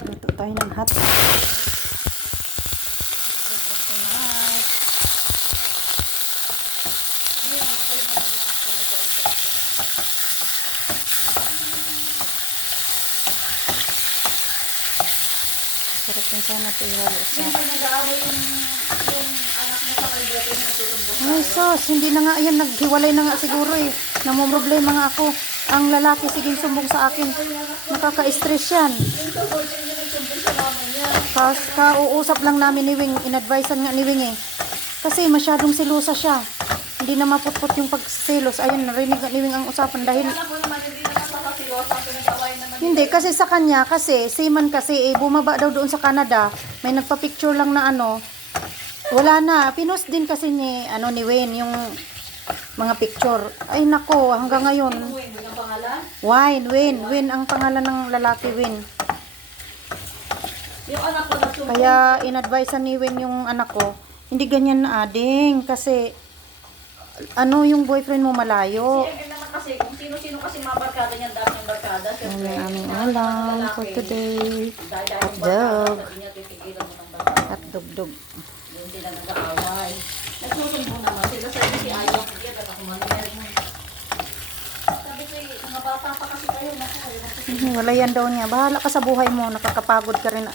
Luto tayo ng hotdog. Tonight. Sarap din sana ito ihalo sa... Ay, sos, hindi na nga, ayan, naghiwalay na nga siguro eh. Namumroblema nga ako. Ang lalaki siging sumbong sa akin. Nakaka-stress yan. Kauusap lang namin ni Wing, in-advisean nga ni Wing eh. Kasi masyadong silosa siya. Hindi na maputput yung pagsilos. Ayun, narinig nga ni Wing ang usapan dahil... Hindi, kasi sa kanya, kasi, seaman kasi, bumaba daw doon sa Canada. May nagpa-picture lang na ano. Wala na. Pinost din kasi ni Wayne yung mga picture. Ay nako, hanggang ngayon. Wayne ang pangalan ng lalaki, Wayne. Yung anak ko na Kaya in-advise ni Wayne yung anak ko, hindi ganyan na ading kasi yung boyfriend mo malayo. Siyempre naman kasi, kung sino-sino kasi mabarkada niyan, dami ng barkada. Yan ang aming ulam for today. Hotdog. Hotdog. Doon sila nag-aaway. Nagsusumbong naman sila sa si ayaw. Sige, baka kumanin. Sabi ko, mga bata pa kasi kayo. Wala yan daw niya. Bahala ka sa buhay mo. Nakakapagod ka rin.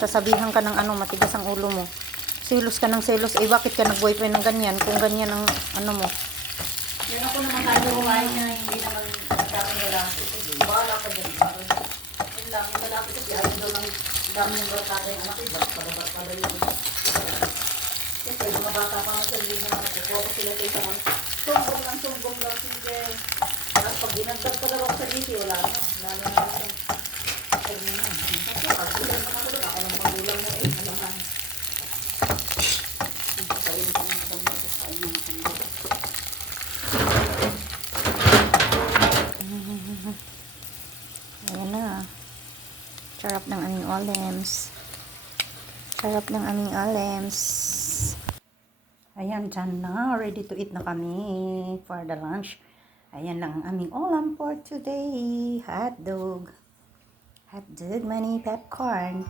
Sasabihan ka ng matigas ang ulo mo. Selos ka ng selos. Eh, bakit ka nag-boyfriend ng ganyan? Kung ganyan ang mo. Yan ako naman tayo kumain niya. Hindi naman daming lalaki. Sige, bahala ka dyan. Yun lang, yung lalaki kasi ayaw daw ng daming barkada yung anak. Barkada yun. Kasi mga bata pa nga sila yung mga kuko sila kayo sa sumbong lang sige. Tapos pag ginagdag pa daw ako sa GC, wala na. Wala na naman sa pagninan. Kasi pag sila naman ako doon, ako lang magulang na alahan. Sa'yo na kami naman sa kanyang kanya. Ayan na. Sarap ng aming olives. Sarap ng aming olives. Ayan, dyan na. Ready to eat na kami for the lunch. Ayan lang ang aming ulam for today. Hotdog. Hotdog, money, popcorn.